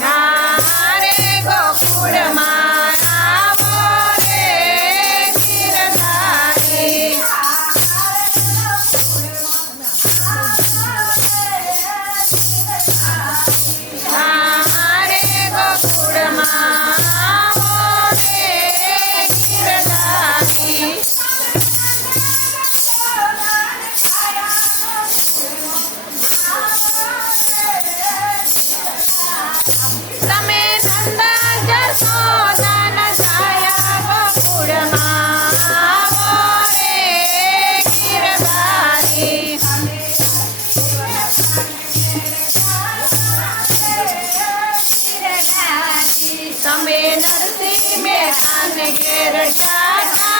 હારે ગોકુળમાં આવો રે ગિરધારી. હારે ગોકુળમાં આવો રે ગિરધારી. તમે નંદા જશોદાના છાયા ગોકુળમાં આવો રે ગિરધારી. તમે નરસિંહ મહેતાને ઘેર જાતા